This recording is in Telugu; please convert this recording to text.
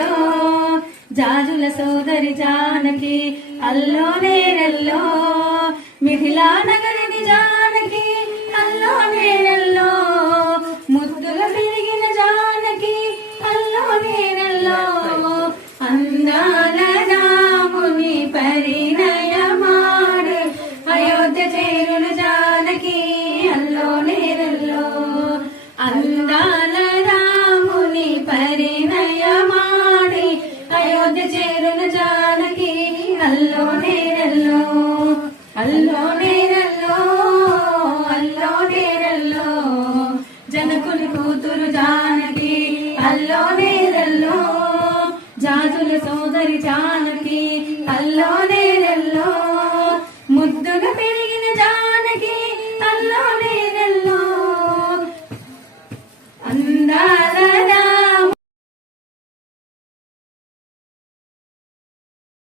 నేరెల్లో జాజుల సోదరి జానకి అల్లో నేరల్లో మిథిలా నగరిది జానకి అల్లో నేరల్లో ముద్దుల పెరిగిన జానకి అల్లో నేరల్లో అందాల రాముని పరిణయమాడు అయోధ్య చేరును జానకి అల్లో నేరల్లో అందాల మధ్య చేరున జానకి అల్లో నేనల్లో అల్లో నేనల్లో అల్లో నేనల్లో. జనకుని కూతురు జానకి అల్లో నేనల్లో. జాజుల సోదరి జానకి అల్లో నేనల్లో. ముద్దుగా పెరిగిన జానకి అల్లో నేనల్లో. అందాల